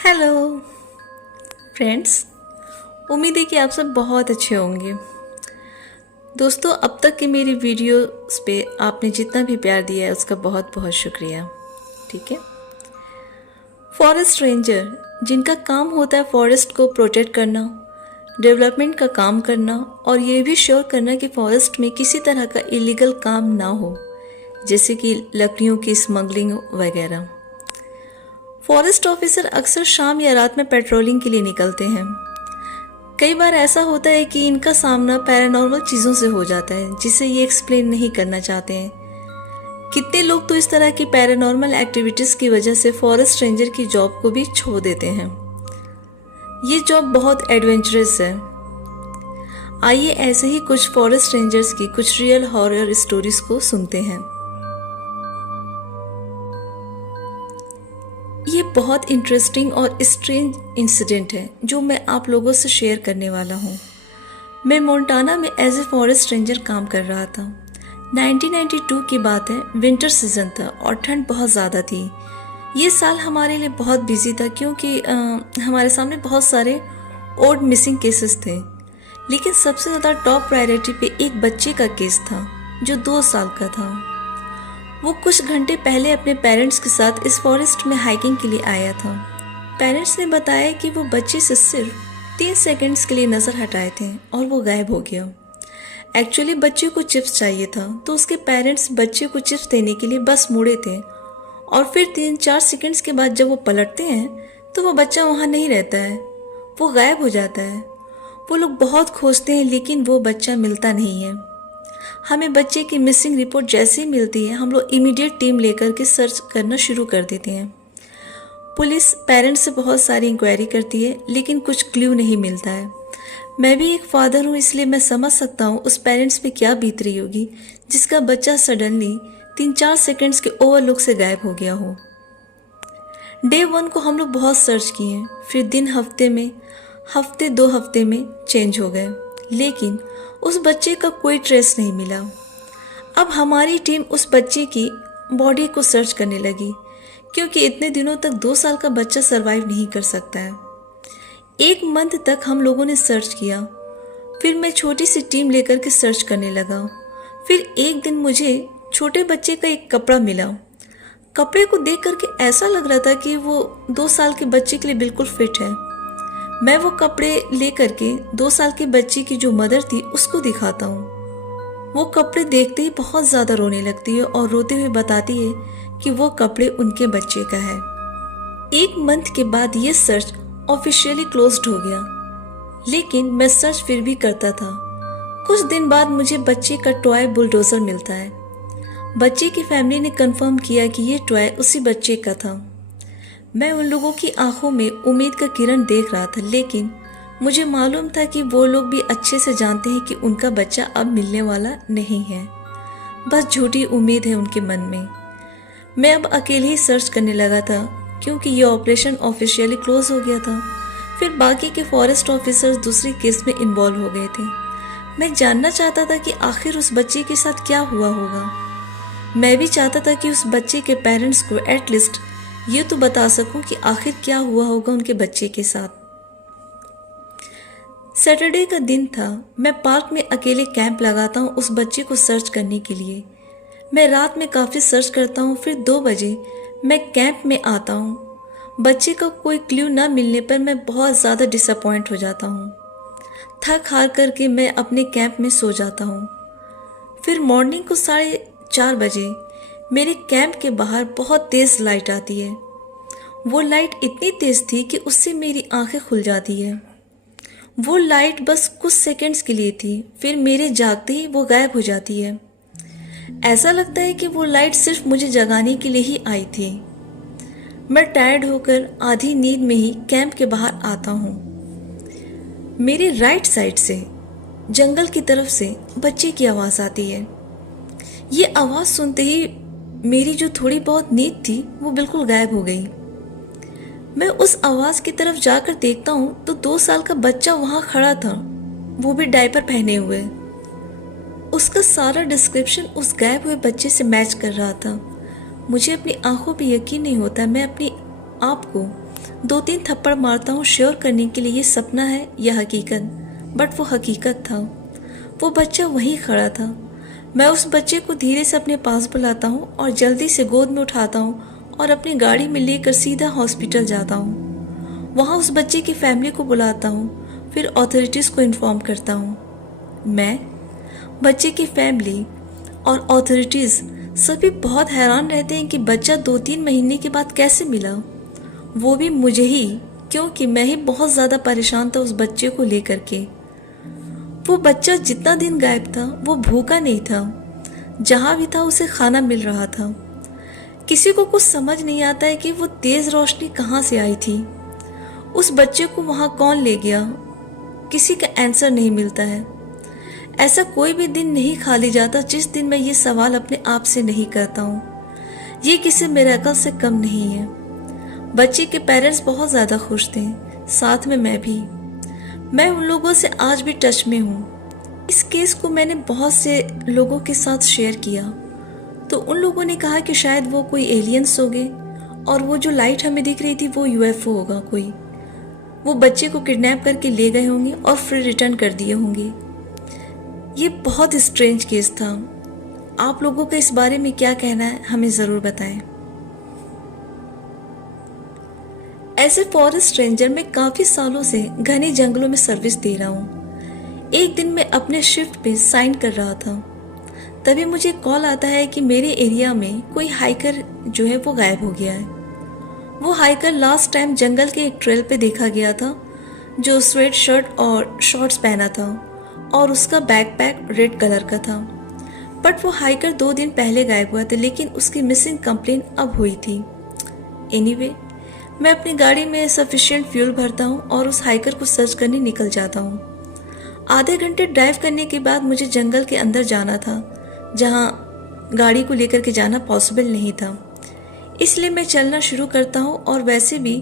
Hello friends. उम्मीद है कि आप सब बहुत अच्छे होंगे। दोस्तों, अब तक की मेरी वीडियोस पे आपने जितना भी प्यार दिया है उसका बहुत बहुत शुक्रिया। ठीक है। फॉरेस्ट रेंजर जिनका काम होता है फॉरेस्ट को प्रोटेक्ट करना, डेवलपमेंट का काम करना और ये भी श्योर करना कि फॉरेस्ट में किसी तरह का इलीगल काम ना हो, जैसे कि लकड़ियों की स्मगलिंग वगैरह। फॉरेस्ट ऑफिसर अक्सर शाम या रात में पेट्रोलिंग के लिए निकलते हैं। कई बार ऐसा होता है कि इनका सामना पैरानॉर्मल चीज़ों से हो जाता है जिसे ये एक्सप्लेन नहीं करना चाहते हैं। कितने लोग तो इस तरह की पैरानॉर्मल एक्टिविटीज़ की वजह से फॉरेस्ट रेंजर की जॉब को भी छोड़ देते हैं। ये जॉब बहुत एडवेंचरस है। आइए ऐसे ही कुछ फॉरेस्ट रेंजर्स की कुछ रियल हॉरर स्टोरीज को सुनते हैं। ये बहुत इंटरेस्टिंग और स्ट्रेंज इंसिडेंट है जो मैं आप लोगों से शेयर करने वाला हूँ। मैं मोंटाना में एज ए फॉरेस्ट रेंजर काम कर रहा था। 1992 की बात है। विंटर सीजन था और ठंड बहुत ज़्यादा थी। ये साल हमारे लिए बहुत बिजी था क्योंकि हमारे सामने बहुत सारे ओल्ड मिसिंग केसेस थे। लेकिन सबसे ज़्यादा टॉप प्रायोरिटी पे एक बच्चे का केस था जो 2 साल का था। वो कुछ घंटे पहले अपने पेरेंट्स के साथ इस फॉरेस्ट में हाइकिंग के लिए आया था। पेरेंट्स ने बताया कि वो बच्चे से सिर्फ 3 सेकंड्स के लिए नज़र हटाए थे और वो गायब हो गया। एक्चुअली बच्चे को चिप्स चाहिए था तो उसके पेरेंट्स बच्चे को चिप्स देने के लिए बस मुड़े थे और फिर 3-4 सेकंड्स के बाद जब वो पलटते हैं तो वो बच्चा वहाँ नहीं रहता है, वो गायब हो जाता है। वो लोग बहुत खोजते हैं लेकिन वो बच्चा मिलता नहीं है। हमें बच्चे की मिसिंग रिपोर्ट जैसे ही मिलती है हम लोग इमीडिएट टीम लेकर के सर्च करना शुरू कर देते हैं। पुलिस पेरेंट्स से बहुत सारी इंक्वायरी करती है लेकिन कुछ क्लू नहीं मिलता है। मैं भी एक फादर हूँ इसलिए मैं समझ सकता हूँ उस पेरेंट्स पे क्या बीत रही होगी जिसका बच्चा सडनली 3-4 सेकंड्स के ओवरलुक से गायब हो गया हो। डे 1 को हम लोग बहुत सर्च किए, फिर दिन हफ्ते 2 हफ्ते में चेंज हो गए, लेकिन उस बच्चे का कोई ट्रेस नहीं मिला। अब हमारी टीम उस बच्चे की बॉडी को सर्च करने लगी क्योंकि इतने दिनों तक 2 साल का बच्चा सरवाइव नहीं कर सकता है। 1 मंथ तक हम लोगों ने सर्च किया। फिर मैं छोटी सी टीम लेकर के सर्च करने लगा। फिर एक दिन मुझे छोटे बच्चे का एक कपड़ा मिला। कपड़े को देख करके ऐसा लग रहा था कि वो 2 साल के बच्चे के लिए बिल्कुल फिट है। मैं वो कपड़े ले करके 2 साल के बच्चे की जो मदर थी उसको दिखाता हूँ। वो कपड़े देखते ही बहुत ज़्यादा रोने लगती है और रोते हुए बताती है कि वो कपड़े उनके बच्चे का है। 1 मंथ के बाद ये सर्च ऑफिशियली क्लोज्ड हो गया, लेकिन मैं सर्च फिर भी करता था। कुछ दिन बाद मुझे बच्चे का टॉय बुलडोजर मिलता है। बच्चे की फैमिली ने कंफर्म किया कि ये टॉय उसी बच्चे का था। मैं उन लोगों की आंखों में उम्मीद का किरण देख रहा था, लेकिन मुझे मालूम था कि वो लोग भी अच्छे से जानते हैं कि उनका बच्चा अब मिलने वाला नहीं है। बस झूठी उम्मीद है उनके मन में। मैं अब अकेले ही सर्च करने लगा था क्योंकि ये ऑपरेशन ऑफिशियली क्लोज हो गया था। फिर बाकी के फॉरेस्ट ऑफिसर्स दूसरी केस में इन्वॉल्व हो गए थे। मैं जानना चाहता था कि आखिर उस बच्चे के साथ क्या हुआ होगा। मैं भी चाहता था कि उस बच्चे के पेरेंट्स को एटलीस्ट ये तो बता सकूं कि आखिर क्या हुआ होगा उनके बच्चे के साथ। सैटरडे का दिन था। मैं पार्क में अकेले कैंप लगाता हूँ उस बच्चे को सर्च करने के लिए। मैं रात में काफ़ी सर्च करता हूँ। फिर 2 बजे मैं कैंप में आता हूँ। बच्चे का कोई क्लू ना मिलने पर मैं बहुत ज़्यादा डिसअपॉइंट हो जाता हूँ। थक हार करके मैं अपने कैंप में सो जाता हूँ। फिर मॉर्निंग को 4:30 बजे मेरे कैंप के बाहर बहुत तेज लाइट आती है। वो लाइट इतनी तेज थी कि उससे मेरी आंखें खुल जाती है। वो लाइट बस कुछ सेकंड्स के लिए थी, फिर मेरे जागते ही वो गायब हो जाती है। ऐसा लगता है कि वो लाइट सिर्फ मुझे जगाने के लिए ही आई थी। मैं टायर्ड होकर आधी नींद में ही कैंप के बाहर आता हूँ। मेरे राइट साइड से जंगल की तरफ से बच्चे की आवाज़ आती है। ये आवाज़ सुनते ही मेरी जो थोड़ी बहुत नींद थी वो बिल्कुल गायब हो गई। मैं उस आवाज़ की तरफ जाकर देखता हूँ तो 2 साल का बच्चा वहाँ खड़ा था, वो भी डायपर पहने हुए। उसका सारा डिस्क्रिप्शन उस गायब हुए बच्चे से मैच कर रहा था। मुझे अपनी आंखों पे यकीन नहीं होता। मैं अपने आप को 2-3 थप्पड़ मारता हूँ श्योर करने के लिए ये सपना है या हकीकत, बट वो हकीकत था। वो बच्चा वहीं खड़ा था। मैं उस बच्चे को धीरे से अपने पास बुलाता हूँ और जल्दी से गोद में उठाता हूँ और अपनी गाड़ी में लेकर सीधा हॉस्पिटल जाता हूँ। वहाँ उस बच्चे की फैमिली को बुलाता हूँ, फिर अथॉरिटीज़ को इन्फॉर्म करता हूँ। मैं, बच्चे की फैमिली और अथॉरिटीज़ सभी बहुत हैरान रहते हैं कि बच्चा 2-3 महीने के बाद कैसे मिला, वो भी मुझे ही, क्योंकि मैं ही बहुत ज़्यादा परेशान था उस बच्चे को लेकर के। वो बच्चा जितना दिन गायब था वो भूखा नहीं था, जहाँ भी था उसे खाना मिल रहा था। किसी को कुछ समझ नहीं आता है कि वो तेज़ रोशनी कहाँ से आई थी, उस बच्चे को वहाँ कौन ले गया, किसी का आंसर नहीं मिलता है। ऐसा कोई भी दिन नहीं खाली जाता जिस दिन मैं ये सवाल अपने आप से नहीं करता हूँ। ये किसी मिरेकल से कम नहीं है। बच्चे के पेरेंट्स बहुत ज़्यादा खुश थे, साथ में मैं भी। मैं उन लोगों से आज भी टच में हूँ। इस केस को मैंने बहुत से लोगों के साथ शेयर किया, तो उन लोगों ने कहा कि शायद वो कोई एलियंस होंगे और वो जो लाइट हमें दिख रही थी वो यूएफओ होगा कोई। वो बच्चे को किडनैप करके ले गए होंगे और फिर रिटर्न कर दिए होंगे। ये बहुत स्ट्रेंज केस था। आप लोगों का इस बारे में क्या कहना है हमें ज़रूर बताएं। ऐसे फॉरेस्ट रेंजर में काफ़ी सालों से घने जंगलों में सर्विस दे रहा हूँ। एक दिन मैं अपने शिफ्ट पे साइन कर रहा था, तभी मुझे कॉल आता है कि मेरे एरिया में कोई हाइकर जो है वो गायब हो गया है। वो हाइकर लास्ट टाइम जंगल के एक ट्रेल पे देखा गया था, जो स्वेट शर्ट और शॉर्ट्स पहना था और उसका बैकपैक रेड कलर का था। बट वो हाइकर 2 दिन पहले गायब हुआ था, लेकिन उसकी मिसिंग कंप्लेन अब हुई थी। एनीवे, मैं अपनी गाड़ी में सफिशिएंट फ्यूल भरता हूँ और उस हाइकर को सर्च करने निकल जाता हूँ। आधे घंटे ड्राइव करने के बाद मुझे जंगल के अंदर जाना था, जहाँ गाड़ी को लेकर के जाना पॉसिबल नहीं था। इसलिए मैं चलना शुरू करता हूँ और वैसे भी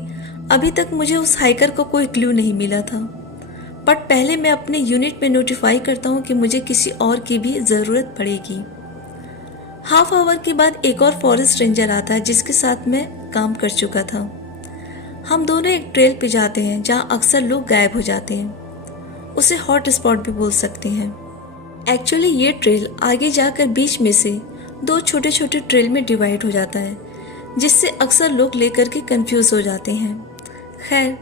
अभी तक मुझे उस हाइकर को कोई क्लू नहीं मिला था। बट पहले मैं अपने यूनिट में नोटिफाई करता हूँ कि मुझे किसी और की भी ज़रूरत पड़ेगी। हाफ आवर के बाद एक और फॉरेस्ट रेंजर आता है जिसके साथ मैं काम कर चुका था। हम दोनों एक ट्रेल पे जाते हैं जहाँ अक्सर लोग गायब हो जाते हैं। उसे हॉट स्पॉट भी बोल सकते हैं। एक्चुअली ये ट्रेल आगे जाकर बीच में से 2 छोटे छोटे ट्रेल में डिवाइड हो जाता है, जिससे अक्सर लोग लेकर के कंफ्यूज हो जाते हैं। खैर,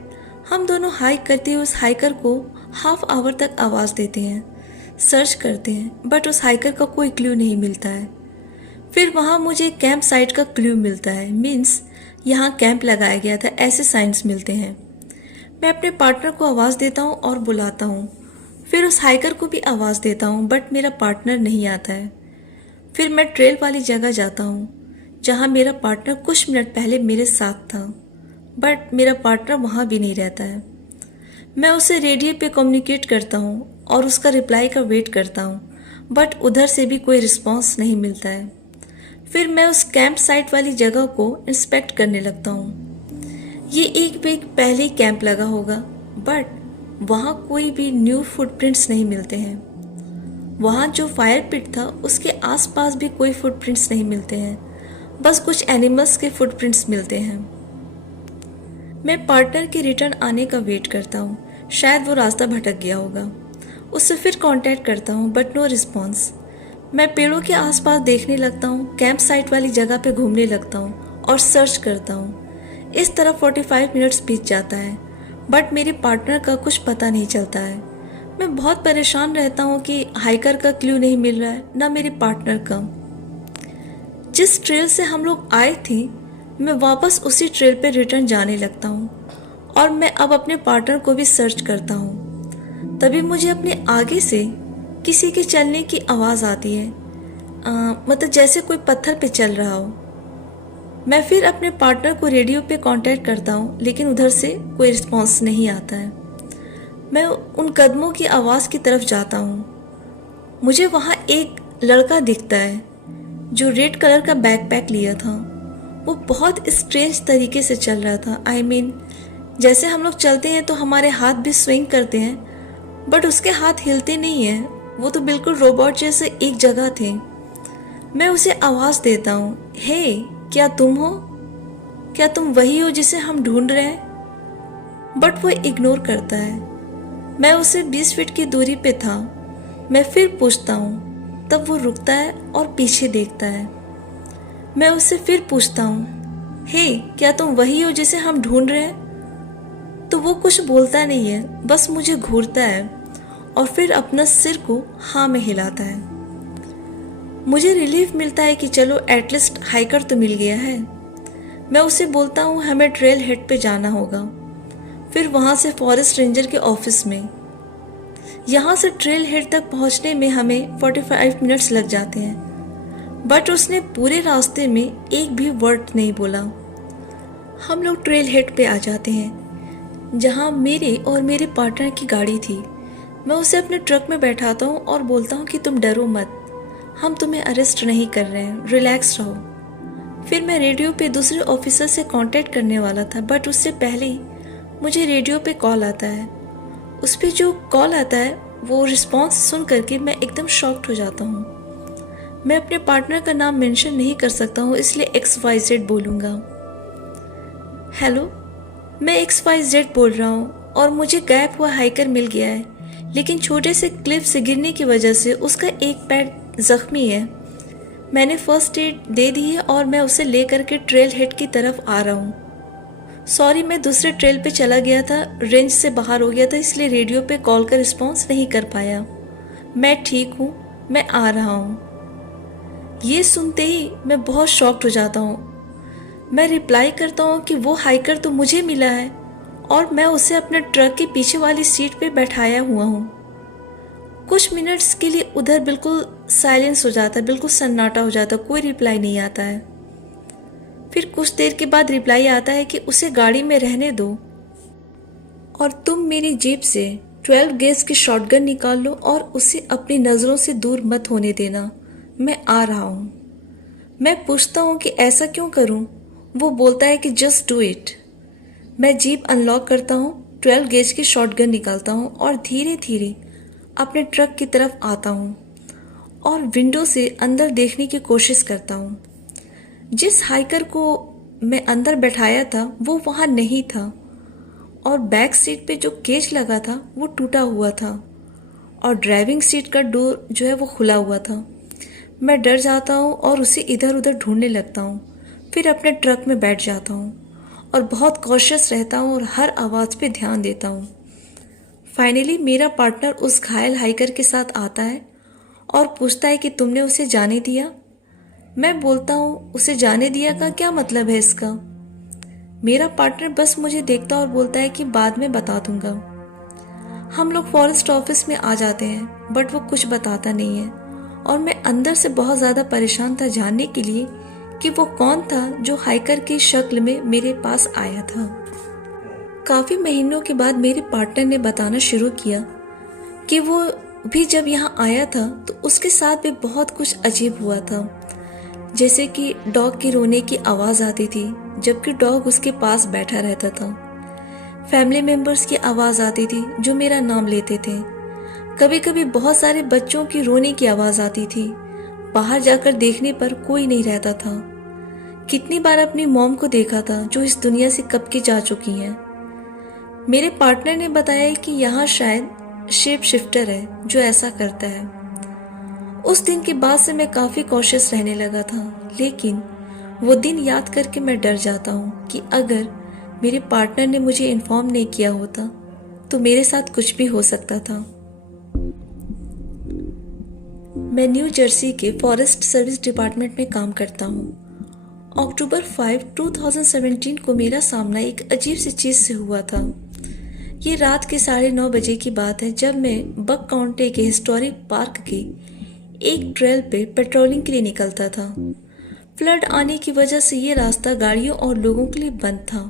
हम दोनों हाइक करते हुए उस हाइकर को हाफ आवर तक आवाज़ देते हैं, सर्च करते हैं, बट उस हाइकर का कोई क्लू नहीं मिलता है। फिर वहाँ मुझे कैंप साइट का क्लू मिलता है, मीन्स यहाँ कैंप लगाया गया था, ऐसे साइंस मिलते हैं। मैं अपने पार्टनर को आवाज़ देता हूँ और बुलाता हूँ। फिर उस हाइकर को भी आवाज़ देता हूँ, बट मेरा पार्टनर नहीं आता है। फिर मैं ट्रेल वाली जगह जाता हूँ जहाँ मेरा पार्टनर कुछ मिनट पहले मेरे साथ था, बट मेरा पार्टनर वहाँ भी नहीं रहता है। मैं उसे रेडियो पे कम्युनिकेट करता हूँ और उसका रिप्लाई का वेट करता हूँ, बट उधर से भी कोई रिस्पॉन्स नहीं मिलता है। फिर मैं उस कैंप साइट वाली जगह को इंस्पेक्ट करने लगता हूँ। ये एक वीक पहले ही कैंप लगा होगा, बट वहाँ कोई भी न्यू फुटप्रिंट्स नहीं मिलते हैं। वहाँ जो फायर पिट था उसके आसपास भी कोई फुटप्रिंट्स नहीं मिलते हैं, बस कुछ एनिमल्स के फुटप्रिंट्स मिलते हैं। मैं पार्टनर के रिटर्न आने का वेट करता हूँ, शायद वो रास्ता भटक गया होगा। उससे फिर कांटेक्ट करता हूँ, बट नो रिस्पॉन्स। मैं पेड़ों के आसपास देखने लगता हूँ, कैंप साइट वाली जगह पे घूमने लगता हूँ और सर्च करता हूँ। इस तरह 45 मिनट्स बीत जाता है, बट मेरे पार्टनर का कुछ पता नहीं चलता है। मैं बहुत परेशान रहता हूँ कि हाइकर का क्लू नहीं मिल रहा है, ना मेरे पार्टनर का। जिस ट्रेल से हम लोग आए थे, मैं वापस उसी ट्रेल पे रिटर्न जाने लगता हूँ और मैं अब अपने पार्टनर को भी सर्च करता हूँ। तभी मुझे अपने आगे से किसी के चलने की आवाज़ आती है, मतलब जैसे कोई पत्थर पे चल रहा हो। मैं फिर अपने पार्टनर को रेडियो पे कांटेक्ट करता हूँ, लेकिन उधर से कोई रिस्पॉन्स नहीं आता है। मैं उन कदमों की आवाज़ की तरफ जाता हूँ। मुझे वहाँ एक लड़का दिखता है जो रेड कलर का बैकपैक लिया था। वो बहुत स्ट्रेंज तरीके से चल रहा था। आई मीन, जैसे हम लोग चलते हैं तो हमारे हाथ भी स्विंग करते हैं, बट उसके हाथ हिलते नहीं हैं। वो तो बिल्कुल रोबोट जैसे एक जगह थे। मैं उसे आवाज़ देता हूँ, हे, क्या तुम हो? क्या तुम वही हो जिसे हम ढूंढ रहे हैं? बट वो इग्नोर करता है। मैं उससे 20 फीट की दूरी पे था। मैं फिर पूछता हूँ, तब वो रुकता है और पीछे देखता है। मैं उससे फिर पूछता हूँ, हे, क्या तुम वही हो जिसे हम ढूंढ रहे हैं? तो वो कुछ बोलता नहीं है, बस मुझे घूरता है और फिर अपना सिर को हाँ में हिलाता है। मुझे रिलीफ मिलता है कि चलो एटलीस्ट हाइकर तो मिल गया है। मैं उसे बोलता हूँ हमें ट्रेल हेड पे जाना होगा, फिर वहाँ से फॉरेस्ट रेंजर के ऑफिस में। यहाँ से ट्रेल हेड तक पहुँचने में हमें 45 मिनट्स लग जाते हैं, बट उसने पूरे रास्ते में एक भी वर्ड नहीं बोला। हम लोग ट्रेल हेड पे आ जाते हैं, जहाँ मेरे और मेरे पार्टनर की गाड़ी थी। मैं उसे अपने ट्रक में बैठाता हूँ और बोलता हूँ कि तुम डरो मत, हम तुम्हें अरेस्ट नहीं कर रहे हैं, रिलैक्स रहो। फिर मैं रेडियो पे दूसरे ऑफिसर से कांटेक्ट करने वाला था, बट उससे पहले ही मुझे रेडियो पे कॉल आता है। उस पर जो कॉल आता है वो रिस्पॉन्स सुन करके मैं एकदम शॉक्ड हो जाता हूँ। मैं अपने पार्टनर का नाम मेंशन नहीं कर सकता हूँ, इसलिए XYZ बोलूँगा। हेलो, मैं XYZ बोल रहा हूँ और मुझे गायब हुआ हाइकर मिल गया है, लेकिन छोटे से क्लिफ से गिरने की वजह से उसका एक पैर जख्मी है। मैंने फर्स्ट एड दे दी है और मैं उसे लेकर के ट्रेल हेड की तरफ आ रहा हूँ। सॉरी, मैं दूसरे ट्रेल पे चला गया था, रेंज से बाहर हो गया था, इसलिए रेडियो पे कॉल का रिस्पॉन्स नहीं कर पाया। मैं ठीक हूँ, मैं आ रहा हूँ। ये सुनते ही मैं बहुत शॉक्ड हो जाता हूँ। मैं रिप्लाई करता हूँ कि वो हाइकर तो मुझे मिला है और मैं उसे अपने ट्रक के पीछे वाली सीट पे बैठाया हुआ हूँ। कुछ मिनट्स के लिए उधर बिल्कुल साइलेंस हो जाता है, बिल्कुल सन्नाटा हो जाता है, कोई रिप्लाई नहीं आता है। फिर कुछ देर के बाद रिप्लाई आता है कि उसे गाड़ी में रहने दो और तुम मेरी जेब से 12 गेज की शॉटगन निकाल लो और उसे अपनी नज़रों से दूर मत होने देना, मैं आ रहा हूँ। मैं पूछता हूँ कि ऐसा क्यों करूँ? वो बोलता है कि जस्ट डू इट। मैं जीप अनलॉक करता हूँ, 12 गेज की शॉटगन निकालता हूँ और धीरे धीरे अपने ट्रक की तरफ आता हूँ और विंडो से अंदर देखने की कोशिश करता हूँ। जिस हाइकर को मैं अंदर बैठाया था वो वहाँ नहीं था और बैक सीट पे जो केज लगा था वो टूटा हुआ था और ड्राइविंग सीट का डोर जो है वो खुला हुआ था। मैं डर जाता हूँ और उसे इधर उधर ढूंढने लगता हूँ। फिर अपने ट्रक में बैठ जाता हूँ और बहुत कॉशियस रहता हूँ और हर आवाज़ पे ध्यान देता हूँ। फाइनली मेरा पार्टनर उस घायल हाइकर के साथ आता है और पूछता है कि तुमने उसे जाने दिया? मैं बोलता हूँ उसे जाने दिया का क्या मतलब है इसका? मेरा पार्टनर बस मुझे देखता और बोलता है कि बाद में बता दूंगा। हम लोग फॉरेस्ट ऑफिस में आ जाते हैं, बट वो कुछ बताता नहीं है और मैं अंदर से बहुत ज़्यादा परेशान था जानने के लिए कि वो कौन था जो हाइकर की शक्ल में मेरे पास आया था। काफ़ी महीनों के बाद मेरे पार्टनर ने बताना शुरू किया कि वो भी जब यहाँ आया था तो उसके साथ भी बहुत कुछ अजीब हुआ था, जैसे कि डॉग की रोने की आवाज़ आती थी जबकि डॉग उसके पास बैठा रहता था। फैमिली मेम्बर्स की आवाज़ आती थी जो मेरा नाम लेते थे। कभी कभी बहुत सारे बच्चों की रोने की आवाज़ आती थी। बाहर जाकर देखने पर कोई नहीं रहता था। कितनी बार अपनी मॉम को देखा था जो इस दुनिया से कब की जा चुकी हैं। मेरे पार्टनर ने बताया कि यहाँ शायद शेप शिफ्टर है जो ऐसा करता है। उस दिन के बाद से मैं काफ़ी कॉशियस रहने लगा था, लेकिन वो दिन याद करके मैं डर जाता हूँ कि अगर मेरे पार्टनर ने मुझे इन्फॉर्म नहीं किया होता तो मेरे साथ कुछ भी हो सकता था। मैं न्यू जर्सी के फॉरेस्ट सर्विस डिपार्टमेंट में काम करता हूँ। अक्टूबर 5, 2017 को मेरा सामना एक अजीब सी चीज़ से हुआ था। ये रात के 9:30 बजे की बात है जब मैं बक काउंटी के हिस्टोरिक पार्क के एक ट्रेल पे पेट्रोलिंग के लिए निकलता था। फ्लड आने की वजह से ये रास्ता गाड़ियों और लोगों के लिए बंद था।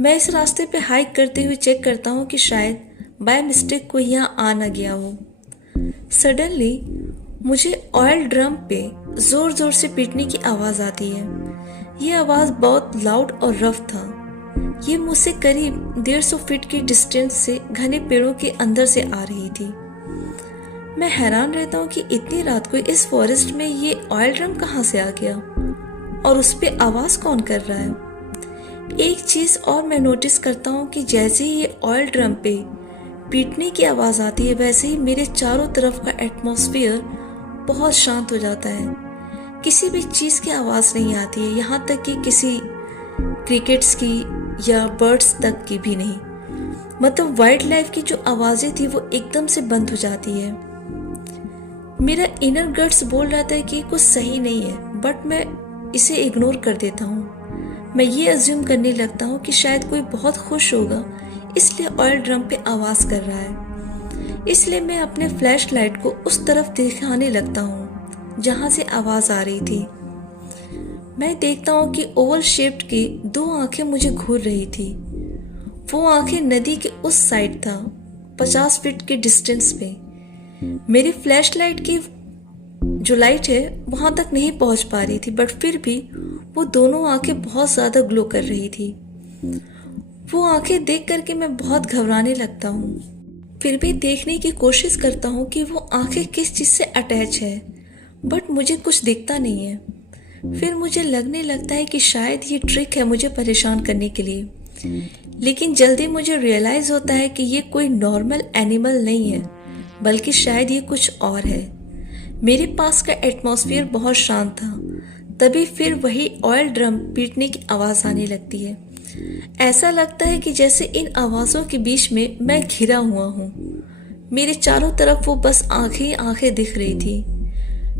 मैं इस रास्ते पे हाइक करते हुए चेक करता हूँ कि शायद बाय मिस्टेक कोई यहाँ आ ना गया हो। सडनली मुझे ऑयल ड्रम पे जोर जोर से पीटने की आवाज़ आती है। ये आवाज़ बहुत लाउड और रफ था। ये मुझसे करीब 150 फीट की डिस्टेंस से घने पेड़ों के अंदर से आ रही थी। मैं हैरान रहता हूँ कि इतनी रात को इस फॉरेस्ट में ये ऑयल ड्रम कहाँ से आ गया और उस पे आवाज़ कौन कर रहा है। एक चीज़ और मैं नोटिस करता हूँ कि जैसे ही ये ऑयल ड्रम पे पीटने की आवाज़ आती है, वैसे ही मेरे चारों तरफ का एटमॉस्फेयर बहुत शांत हो जाता है। किसी भी चीज़ की आवाज़ नहीं आती है, यहाँ तक कि किसी क्रिकेट्स की या बर्ड्स तक की भी नहीं। मतलब वाइल्ड लाइफ की जो आवाज़ें थी वो एकदम से बंद हो जाती है। मेरा इनर गट्स बोल रहा था कि कुछ सही नहीं है, बट मैं इसे इग्नोर कर देता हूँ। मैं ये अज्यूम करने लगता हूँ कि शायद कोई बहुत खुश होगा, इसलिए ऑयल ड्रम पे आवाज़ कर रहा है। इसलिए मैं अपने फ्लैश लाइट को उस तरफ दिखाने लगता हूँ जहाँ से आवाज़ आ रही थी। मैं देखता हूँ कि ओवल शेप्ड की 2 आंखें मुझे घूर रही थी। वो आंखें नदी के उस साइड था, 50 फीट के डिस्टेंस पे। मेरी फ्लैश लाइट की जो लाइट है वहां तक नहीं पहुंच पा रही थी, बट फिर भी वो दोनों आंखें बहुत ज्यादा ग्लो कर रही थी। वो आंखें देख करके मैं बहुत घबराने लगता हूँ। फिर भी देखने की कोशिश करता हूँ कि वो आंखें किस चीज से अटैच है, बट मुझे कुछ दिखता नहीं है। फिर मुझे लगने लगता है कि शायद ये ट्रिक है मुझे परेशान करने के लिए, लेकिन जल्दी मुझे रियलाइज होता है कि ये कोई नॉर्मल एनिमल नहीं है, बल्कि शायद ये कुछ और है। मेरे पास का एटमॉस्फेयर बहुत शांत था। तभी फिर वही ऑयल ड्रम पीटने की आवाज़ आने लगती है। ऐसा लगता है कि जैसे इन आवाज़ों के बीच में मैं घिरा हुआ हूँ। मेरे चारों तरफ वो बस आंखें ही आंखें दिख रही थी।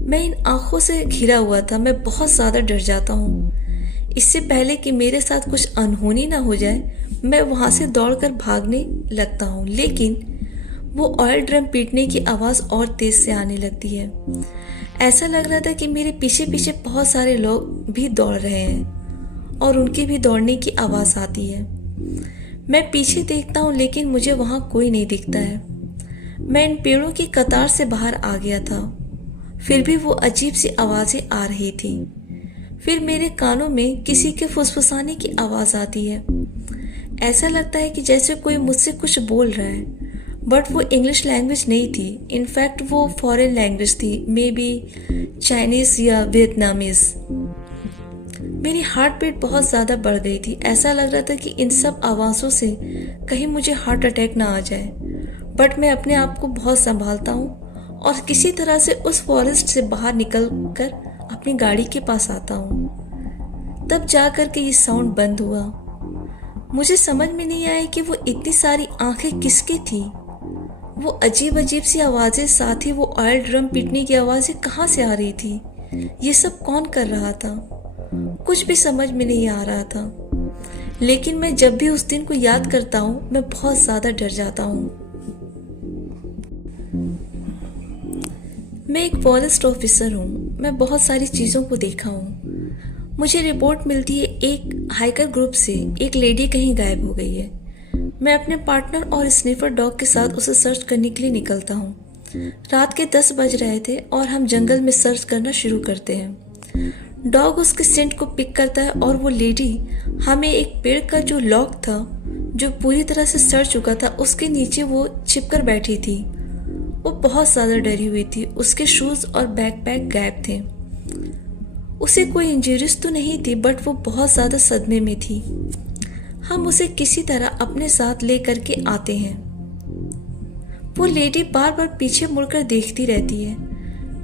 मैं इन आंखों से घिरा हुआ था। मैं बहुत ज़्यादा डर जाता हूँ। इससे पहले कि मेरे साथ कुछ अनहोनी ना हो जाए, मैं वहाँ से दौड़कर भागने लगता हूँ, लेकिन वो ऑयल ड्रम पीटने की आवाज़ और तेज से आने लगती है। ऐसा लग रहा था कि मेरे पीछे पीछे बहुत सारे लोग भी दौड़ रहे हैं और उनकी भी दौड़ने की आवाज़ आती है। मैं पीछे देखता हूँ, लेकिन मुझे वहाँ कोई नहीं दिखता है। मैं इन पेड़ों की कतार से बाहर आ गया था, फिर भी वो अजीब सी आवाज़ें आ रही थी। फिर मेरे कानों में किसी के फुसफुसाने की आवाज़ आती है। ऐसा लगता है कि जैसे कोई मुझसे कुछ बोल रहा है, बट वो इंग्लिश लैंग्वेज नहीं थी। इनफैक्ट वो फॉरेन लैंग्वेज थी, मे बी चाइनीज़ या वियतनामीज़। मेरी हार्ट बीट बहुत ज़्यादा बढ़ गई थी। ऐसा लग रहा था कि इन सब आवाज़ों से कहीं मुझे हार्ट अटैक ना आ जाए, बट मैं अपने आप को बहुत संभालता हूँ और किसी तरह से उस फॉरेस्ट से बाहर निकल कर अपनी गाड़ी के पास आता हूँ। तब जा कर के ये साउंड बंद हुआ। मुझे समझ में नहीं आया कि वो इतनी सारी आंखें किसकी थी। वो अजीब अजीब सी आवाज़ें, साथ ही वो ऑयल ड्रम पीटने की आवाज़ें कहाँ से आ रही थी? ये सब कौन कर रहा था? कुछ भी समझ में नहीं आ रहा था। लेकिन मैं जब भी उस दिन को याद करता हूँ, मैं बहुत ज़्यादा डर जाता हूँ। मैं एक फॉरेस्ट ऑफिसर हूँ। मैं बहुत सारी चीज़ों को देखा हूँ। मुझे रिपोर्ट मिलती है एक हाइकर ग्रुप से एक लेडी कहीं गायब हो गई है। मैं अपने पार्टनर और स्निफर डॉग के साथ उसे सर्च करने के लिए निकलता हूँ। रात के 10 बज रहे थे और हम जंगल में सर्च करना शुरू करते हैं। डॉग उसके सेंट को पिक करता है और वो लेडी हमें एक पेड़ का जो लॉक था, जो पूरी तरह से सड़ चुका था, उसके नीचे वो छिपकर बैठी थी। वो बहुत ज़्यादा डरी हुई थी। उसके शूज़ और बैकपैक गायब थे। उसे कोई इंजरीज तो नहीं थी, बट वो बहुत ज़्यादा सदमे में थी। हम उसे किसी तरह अपने साथ ले करके आते हैं। वो लेडी बार बार पीछे मुड़कर देखती रहती है।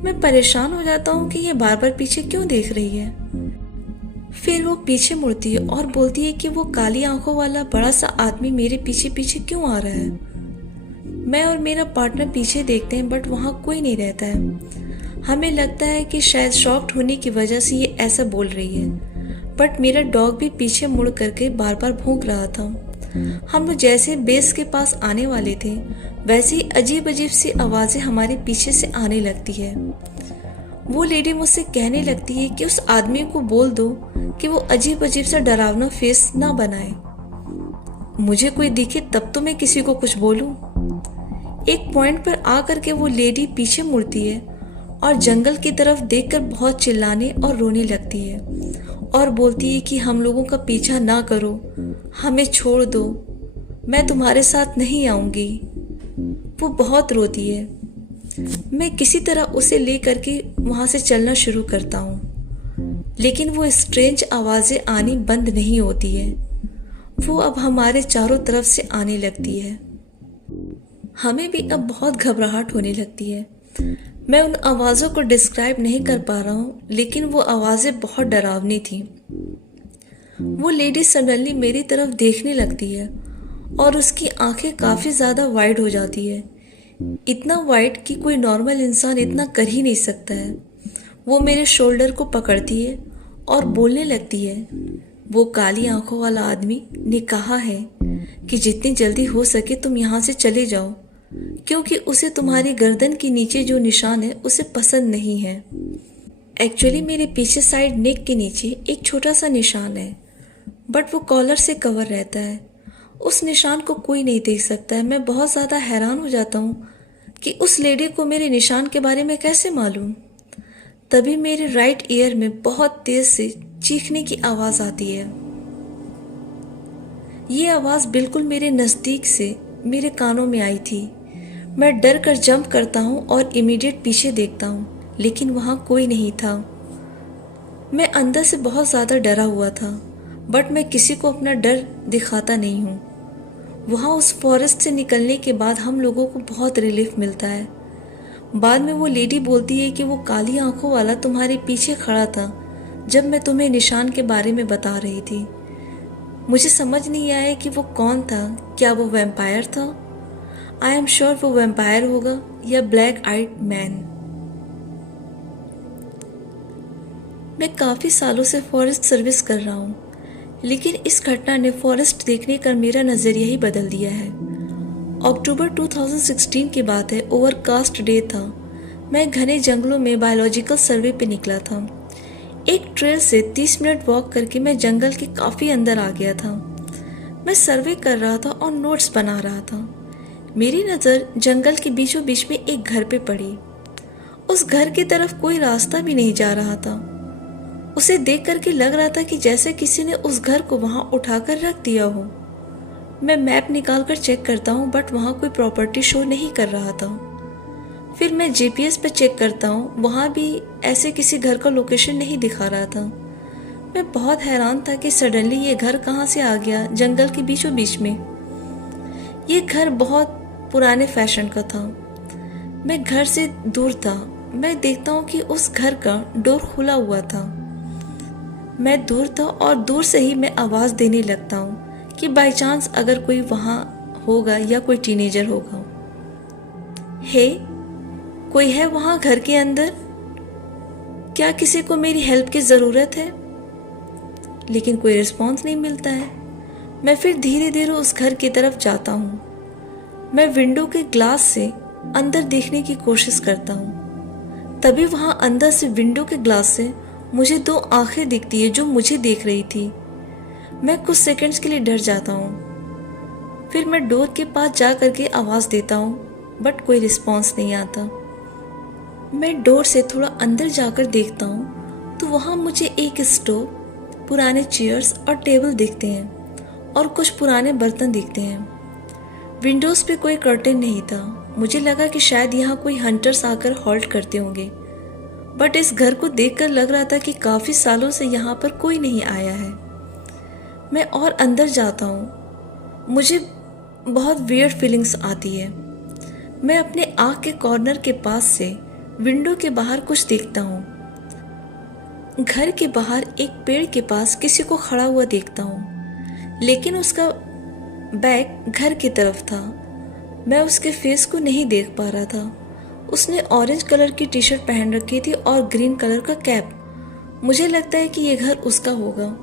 मैं परेशान हो जाता हूँ कि ये बार बार पीछे क्यों देख रही है। फिर वो पीछे मुड़ती है और बोलती है कि वो काली आंखों वाला बड़ा सा आदमी मेरे पीछे पीछे क्यों आ रहा है। मैं और मेरा पार्टनर पीछे देखते हैं, बट वहाँ कोई नहीं रहता है। हमें लगता है कि शायद शॉक्ड होने की वजह से ये ऐसा बोल रही है, बट मेरा डॉग भी पीछे मुड़ करके बार बार भौंक रहा था। हम लोग जैसे बेस के पास आने वाले थे, वैसे ही अजीब अजीब सी आवाज़ें हमारे पीछे से आने लगती है। वो लेडी मुझसे कहने लगती है कि उस आदमी को बोल दो कि वो अजीब अजीब सा डरावना फेस ना बनाए। मुझे कोई दिखे तब तो मैं किसी को कुछ बोलूं। एक पॉइंट पर आकर के वो लेडी पीछे मुड़ती है और जंगल की तरफ देखकर बहुत चिल्लाने और रोने लगती है और बोलती है कि हम लोगों का पीछा ना करो, हमें छोड़ दो, मैं तुम्हारे साथ नहीं आऊंगी। वो बहुत रोती है। मैं किसी तरह उसे ले करके वहाँ से चलना शुरू करता हूँ, लेकिन वो स्ट्रेंज आवाज़ें आनी बंद नहीं होती है। वो अब हमारे चारों तरफ से आने लगती है। हमें भी अब बहुत घबराहट होने लगती है। मैं उन आवाज़ों को डिस्क्राइब नहीं कर पा रहा हूँ, लेकिन वो आवाज़ें बहुत डरावनी थीं। वो लेडी सडनली मेरी तरफ देखने लगती है और उसकी आंखें काफ़ी ज़्यादा वाइड हो जाती है। इतना वाइड कि कोई नॉर्मल इंसान इतना कर ही नहीं सकता है। वो मेरे शोल्डर को पकड़ती है और बोलने लगती है, वो काली आंखों वाला आदमी ने कहा है कि जितनी जल्दी हो सके तुम यहाँ से चले जाओ, क्योंकि उसे तुम्हारी गर्दन के नीचे जो निशान है उसे पसंद नहीं है। एक्चुअली मेरे पीछे साइड नेक के नीचे एक छोटा सा निशान है, बट वो कॉलर से कवर रहता है। उस निशान को कोई नहीं देख सकता है। मैं बहुत ज़्यादा हैरान हो जाता हूँ कि उस लेडी को मेरे निशान के बारे में कैसे मालूम। तभी मेरे राइट ईयर में बहुत तेज से चीखने की आवाज़ आती है। ये आवाज़ बिल्कुल मेरे नज़दीक से मेरे कानों में आई थी। मैं डर कर जंप करता हूँ और इमीडिएट पीछे देखता हूँ, लेकिन वहाँ कोई नहीं था। मैं अंदर से बहुत ज़्यादा डरा हुआ था, बट मैं किसी को अपना डर दिखाता नहीं हूँ। वहाँ उस फॉरेस्ट से निकलने के बाद हम लोगों को बहुत रिलीफ मिलता है। बाद में वो लेडी बोलती है कि वो काली आंखों वाला तुम्हारे पीछे खड़ा था जब मैं तुम्हें निशान के बारे में बता रही थी। मुझे समझ नहीं आया कि वो कौन था। क्या वो वैम्पायर था? आई एम श्योर वो वैम्पायर होगा या ब्लैक आइड मैन। मैं काफ़ी सालों से फॉरेस्ट सर्विस कर रहा हूँ, लेकिन इस घटना ने फॉरेस्ट देखने का मेरा नज़रिया ही बदल दिया है। अक्टूबर 2016 की बात है। ओवरकास्ट डे था। मैं घने जंगलों में बायोलॉजिकल सर्वे पे निकला था। एक ट्रेल से 30 मिनट वॉक करके मैं जंगल के काफ़ी अंदर आ गया था। मैं सर्वे कर रहा था और नोट्स बना रहा था। मेरी नज़र जंगल के बीचों बीच में एक घर पे पड़ी। उस घर की तरफ कोई रास्ता भी नहीं जा रहा था। उसे देख करके लग रहा था कि जैसे किसी ने उस घर को वहाँ उठाकर रख दिया हो। मैं मैप निकाल कर चेक करता हूँ, बट वहाँ कोई प्रॉपर्टी शो नहीं कर रहा था। फिर मैं जीपीएस पे चेक करता हूँ, वहाँ भी ऐसे किसी घर का लोकेशन नहीं दिखा रहा था। मैं बहुत हैरान था कि सडनली ये घर कहाँ से आ गया जंगल के बीचों बीच में। ये घर बहुत पुराने फैशन का था। मैं घर से दूर था। मैं देखता हूँ कि उस घर का डोर खुला हुआ था। मैं दूर था और दूर से ही मैं आवाज़ देने लगता हूँ कि बाय चांस अगर कोई वहाँ होगा या कोई टीनेजर होगा। हे, कोई है वहाँ घर के अंदर? क्या किसी को मेरी हेल्प की ज़रूरत है? लेकिन कोई रिस्पॉन्स नहीं मिलता है। मैं फिर धीरे धीरे उस घर की तरफ जाता हूँ। मैं विंडो के ग्लास से अंदर देखने की कोशिश करता हूँ। तभी वहाँ अंदर से विंडो के ग्लास से मुझे दो आंखें दिखती है जो मुझे देख रही थी। मैं कुछ सेकंड्स के लिए डर जाता हूँ। फिर मैं डोर के पास जा करके आवाज़ देता हूँ, बट कोई रिस्पॉन्स नहीं आता। मैं डोर से थोड़ा अंदर जाकर देखता हूँ तो वहाँ मुझे एक स्टोव, पुराने चेयर्स और टेबल दिखते हैं और कुछ पुराने बर्तन दिखते हैं। विंडोज़ पे कोई कर्टेन नहीं था। मुझे लगा कि शायद यहाँ कोई हंटर्स आकर हॉल्ट करते होंगे, बट इस घर को देखकर लग रहा था कि काफ़ी सालों से यहाँ पर कोई नहीं आया है। मैं और अंदर जाता हूँ। मुझे बहुत वियर्ड फीलिंग्स आती है। मैं अपने आँख के कॉर्नर के पास से विंडो के बाहर कुछ देखता हूँ। घर के बाहर एक पेड़ के पास किसी को खड़ा हुआ देखता हूँ, लेकिन उसका बैक घर की तरफ था। मैं उसके फेस को नहीं देख पा रहा था। उसने ऑरेंज कलर की टी शर्ट पहन रखी थी और ग्रीन कलर का कैप। मुझे लगता है कि ये घर उसका होगा,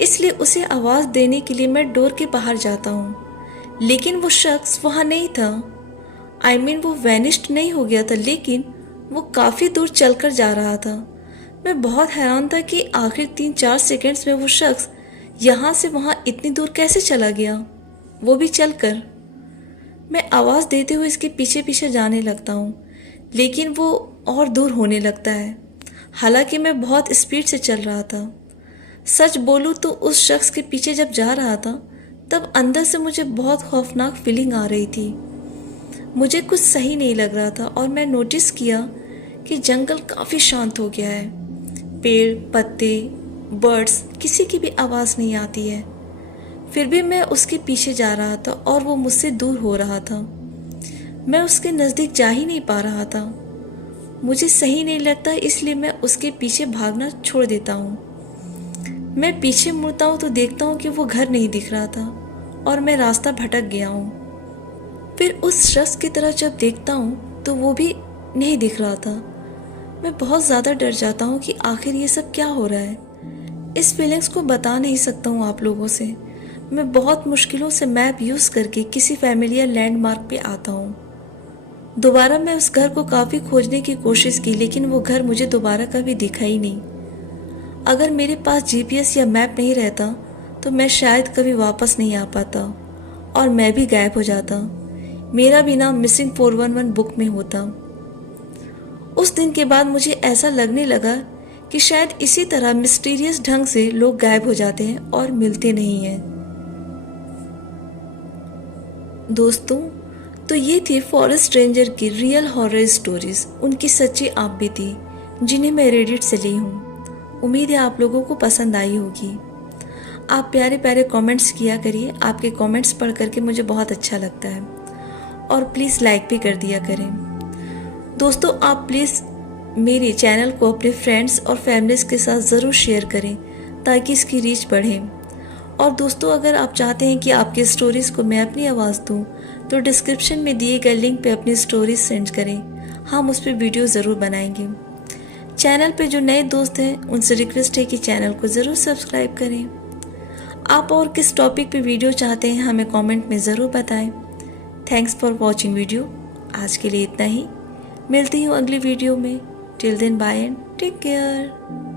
इसलिए उसे आवाज़ देने के लिए मैं डोर के बाहर जाता हूँ, लेकिन वो शख्स वहाँ नहीं था। आई मीन वो वैनिश्ड नहीं हो गया था, लेकिन वो काफ़ी दूर चलकर जा रहा था। मैं बहुत हैरान था कि आखिर 3-4 सेकंड्स में वो शख्स यहाँ से वहाँ इतनी दूर कैसे चला गया, वो भी चलकर। मैं आवाज़ देते हुए इसके पीछे पीछे जाने लगता हूँ, लेकिन वो और दूर होने लगता है। हालांकि मैं बहुत स्पीड से चल रहा था। सच बोलूँ तो उस शख्स के पीछे जब जा रहा था तब अंदर से मुझे बहुत खौफनाक फीलिंग आ रही थी। मुझे कुछ सही नहीं लग रहा था और मैं नोटिस किया कि जंगल काफ़ी शांत हो गया है। पेड़, पत्ते, बर्ड्स, किसी की भी आवाज़ नहीं आती है। फिर भी मैं उसके पीछे जा रहा था और वो मुझसे दूर हो रहा था। मैं उसके नज़दीक जा ही नहीं पा रहा था। मुझे सही नहीं लगता, इसलिए मैं उसके पीछे भागना छोड़ देता हूँ। मैं पीछे मुड़ता हूँ तो देखता हूँ कि वो घर नहीं दिख रहा था और मैं रास्ता भटक गया हूँ। फिर उस शख्स की तरफ जब देखता हूँ तो वो भी नहीं दिख रहा था। मैं बहुत ज़्यादा डर जाता हूँ कि आखिर ये सब क्या हो रहा है। इस फीलिंग्स को बता नहीं सकता हूँ आप लोगों से। मैं बहुत मुश्किलों से मैप यूज़ करके किसी फैमिलियर लैंडमार्क पे आता हूँ। दोबारा मैं उस घर को काफ़ी खोजने की कोशिश की, लेकिन वो घर मुझे दोबारा कभी दिखा ही नहीं। अगर मेरे पास जीपीएस या मैप नहीं रहता तो मैं शायद कभी वापस नहीं आ पाता और मैं भी गायब हो जाता। मेरा भी नाम मिसिंग 411 बुक में होता। उस दिन के बाद मुझे ऐसा लगने लगा कि शायद इसी तरह मिस्टीरियस ढंग से लोग गायब हो जाते हैं और मिलते नहीं हैं। दोस्तों, तो ये थी फॉरेस्ट स्ट्रेंजर की रियल हॉरर स्टोरीज, उनकी सच्ची आप बीती, जिन्हें मैं रेडिट से ली हूँ। उम्मीद है आप लोगों को पसंद आई होगी। आप प्यारे प्यारे कमेंट्स किया करिए, आपके कमेंट्स पढ़ करके मुझे बहुत अच्छा लगता है। और प्लीज़ लाइक भी कर दिया करें। दोस्तों, आप प्लीज़ मेरे चैनल को अपने फ्रेंड्स और फैमिलीज़ के साथ ज़रूर शेयर करें ताकि इसकी रीच बढ़े। और दोस्तों, अगर आप चाहते हैं कि आपकी स्टोरीज़ को मैं अपनी आवाज़ दूं, तो डिस्क्रिप्शन में दिए गए लिंक पे अपनी स्टोरीज सेंड करें। हम उस पर वीडियो ज़रूर बनाएंगे। चैनल पे जो नए दोस्त हैं उनसे रिक्वेस्ट है कि चैनल को ज़रूर सब्सक्राइब करें। आप और किस टॉपिक पे वीडियो चाहते हैं हमें कमेंट में ज़रूर बताएं। Thanks for watching video. आज के लिए इतना ही। मिलती हूँ अगली वीडियो में। Till then bye and take care.